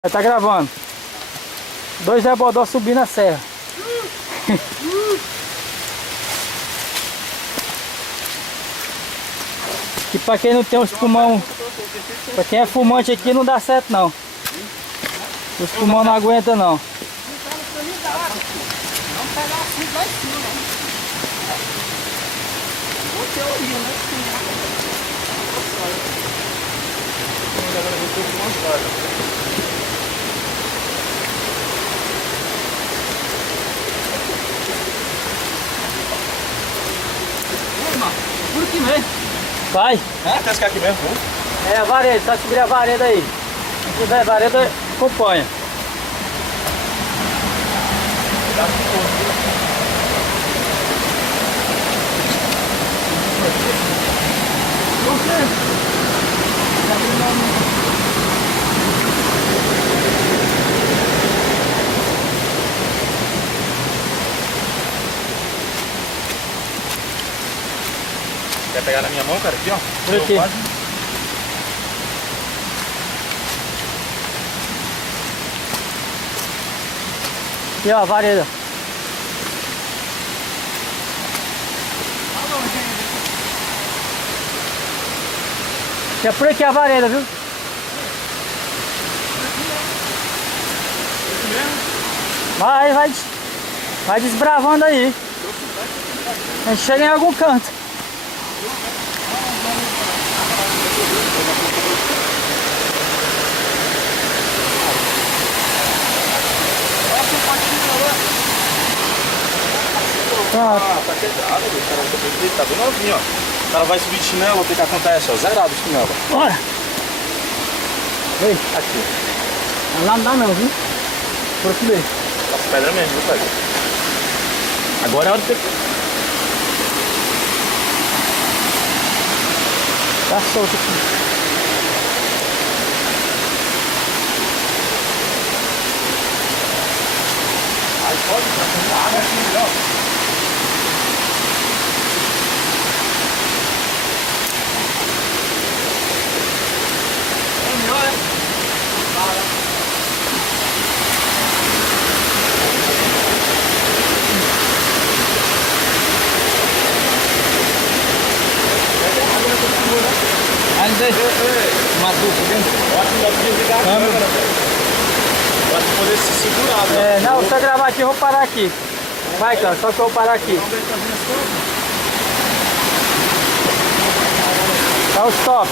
Aí tá gravando. Dois Zé Bodó subindo a serra. Que pra quem não tem os pulmão, pra quem é fumante aqui não dá certo não. Os pulmão não aguentam não. Não pegar assim lá em cima. Boa teoria, né? Por aqui mesmo. Vai. Quer ficar aqui mesmo? É a vareda, só subir a vareda aí. Se tiver vareda, acompanha. Quer pegar na minha mão, cara? Aqui, ó. Por aqui. Aqui ó, a vareda. É por aqui a vareda, viu? Vai desbravando aí. A gente chega em algum canto. Ah, tá quebrado, cara. Tá bem novinho, ó. O cara vai subir de chinelo, o que acontece, ó? Zerado de chinelo. Bora! Vem. Aqui. Lá não dá não, viu? Por aqui mesmo. As pedras mesmo, viu, pai? Agora é hora de ter... Tá solto aqui. Aí pode, tá com água aqui, ó. Ótimo, dá pra desligar a câmera, velho. Pra poder se segurar, né? É, não, se eu gravar aqui eu vou parar aqui. Vai, cara, só que eu vou parar aqui. Tá o stop.